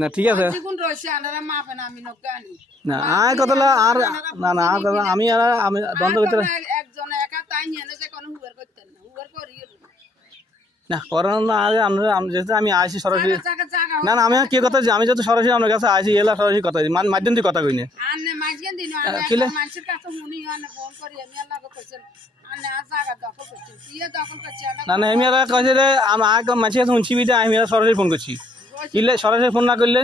না ঠিক আছে না আয় কথা আর না না আর কথা আমি আর আমি দ্বন্দ্ব করতে না করার না আগে আমরা যেহেতু আমি আইসি সরাসরি না না আমি কি কথা আমি যেহেতু সরাসরি আপনার কাছে আইসি এলা সরাসরি কথা মাধ্যম দিয়ে কথা কই না না না আমি আর কাছে আমি আগে মানুষের কাছে শুনছি বিদে আমি সরাসরি ফোন করছি কিলে সরাসরি ফোন না করলে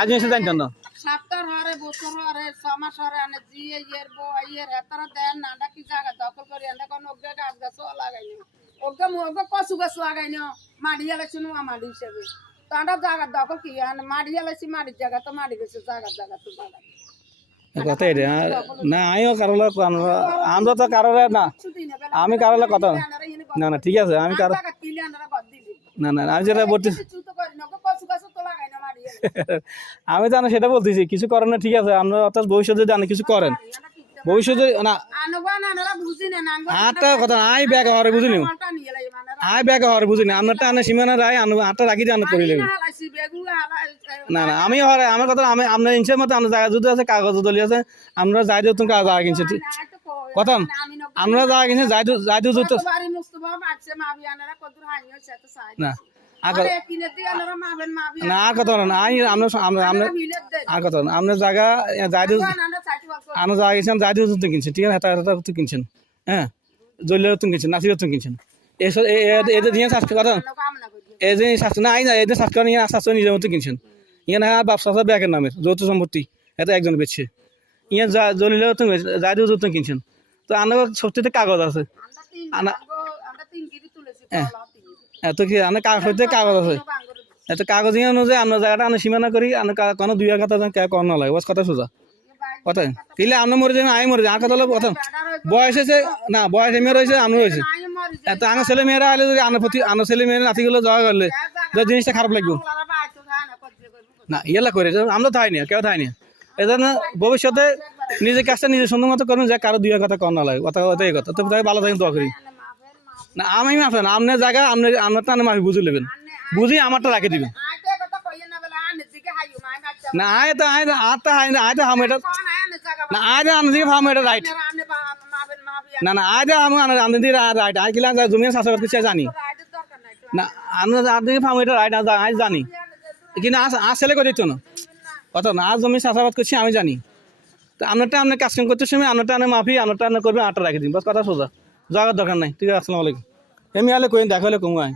আজ এসে জানতাম না সপ্তাহ হরে বছর হরে 6 মাস হরে আনে জি এর বো এর হেতারা দেন নাডা কি জায়গা দখল করি এন্ড কোন ওগা গাছ গাছ লাগাইনি ওগা মোগা কসু গাছ লাগাইনি মাড়িয়া লাইছনু মাড়ি হিসেবে তান্ডা জায়গা দখল কি আনে মাড়িয়া লাইছি মাড়ি জায়গা তো মাড়ি গেছে জায়গা তো জায়গা কথা এটা না আমিও কারোর আমরা তো কারোর না আমি কারোর কথা না না ঠিক আছে আমি কারো না না আমি যেটা বলতেছি আমি জানো সেটা বলতেছি কিছু করেন না ঠিক আছে আমরা অর্থাৎ ভবিষ্যতে জানি কিছু করেন ভবিষ্যতে না আটটা কথা আই ব্যাগ হরে বুঝিনি আই ব্যাগ হরে বুঝিনি আপনারটা আনে সীমানা রায় আটটা রাখি দিয়ে আনা করে নেবেন না না আমি হরে আমার কথা আমি আপনার ইনসের মতো আমরা জায়গা যদি আছে কাগজ দলি আছে আমরা যাই দিও তুমি জায়গা কিনছি কথা আমরা জায়গা কিনছি যাই দিও তো না না আর কথা না আমরা আর কথা না আপনার জায়গা যাই দিও আমরা জায়গা কিনছেন যাই দিও তুমি কিনছেন ঠিক আছে এটা তো কিনছেন হ্যাঁ জলিয়া তুমি কিনছেন নাসির তুমি কিনছেন এসব এদের দিয়ে স্বাস্থ্য কথা এই যে স্বাস্থ্য না আই না এদের স্বাস্থ্য নিয়ে স্বাস্থ্য নিজের মতো কিনছেন ইয়ে না ব্যবসা ব্যাগের নামের যৌথ সম্পত্তি এটা একজন বেচছে ইয়ে জলিলেও তুমি যাই দিও তুমি কিনছেন তো আমার সবচেয়ে কাগজ আছে এত কি আমার কাগজ কাগজ আছে এত কাগজ অনুযায়ী আমরা জায়গাটা আমরা সীমানা করি কোনো দুই কথা কর না লাগে বাস কথা সোজা কথা দিলে আমরা মরে যাই আমি মরে যাই আর কথা হলো কথা বয়স হয়েছে না বয়স এমনি রয়েছে আমরা রয়েছে এত আমার ছেলে মেয়েরা আলে যদি আনার প্রতি আনার ছেলে মেয়েরা নাতিগুলো যাওয়া করলে যে জিনিসটা খারাপ লাগবে না ইয়েলা করে আমরা তো হয় না কেউ থাই না এই জন্য ভবিষ্যতে নিজের কাজটা নিজের সুন্দর মতো করুন যে কারো দুই কথা কর না লাগে কথা এই কথা তো ভালো থাকেন দোয়া করি না আমি মাফেন আপনার জায়গা আপনারটা মাফি বুঝে নেবেন বুঝি আমারটা রাখে দিবেন না আয় তো আয় তো হাম এটা না আয় তো আনন্দ ফার্ম এটা রাইট না না আয় তো আনন্দ রাইট আয় কিলা জমির চাষাবাদ করছি জানি না আনন্দ ফার্ম এটা রাইট আজ জানি কিন্তু আজ ছেলে করে দিত না কত না আজ জমি চাষাবাদ করছি আমি জানি তো আপনারটা আপনার কাজ কাম করতে সময় আপনারটা আনে মাফি আপনারটা আনে করবেন আটটা রাখে দিন বাস কথা সোজা যাওয়ার দরকার নাই ঠিক আছে আসসালামু আলাইকুম এমনি আলে কই দেখা হলে কম আয়